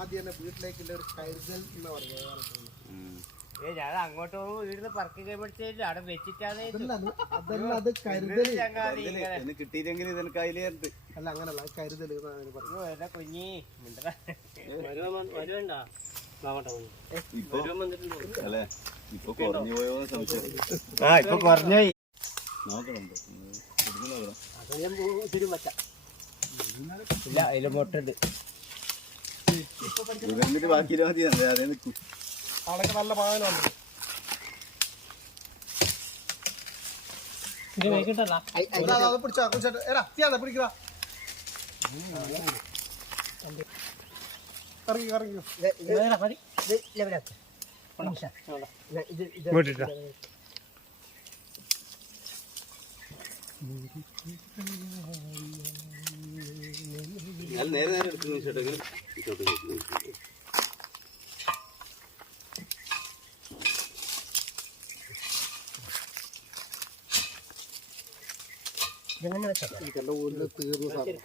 ആദ്യം തന്നെ വീട്ടിലേക്കുള്ള ഒരു കരുതൽ എന്ന് പറയുന്നത്. ഞാൻ അങ്ങോട്ട് പോകുമ്പോ വീട്ടിൽ പറക്കി കഴിപ്പിടിച്ചില്ല അവിടെ വെച്ചിട്ടാണ് കിട്ടിയില്ലെങ്കിൽ ഇതിനൊക്കെ അല്ല അങ്ങനല്ല കരുതൽ കുഞ്ഞി ഇപ്പൊ കുറഞ്ഞു പോയോ സംശയം. ഇപ്പൊ കുറഞ്ഞായി നോക്കണം ഇല്ല അതില് മുട്ടുണ്ട് എന്നിട്ട് ബാക്കി മതി അതേ നിൽക്കും. ആളൊക്കെ നല്ല പാകമാണ്. പിടിച്ചോ പിടിക്കുക കറങ്ങി കറങ്ങി നേരെ നേരെ എടുക്കുന്നു ചേട്ടാ. തീർന്നു സാധനം.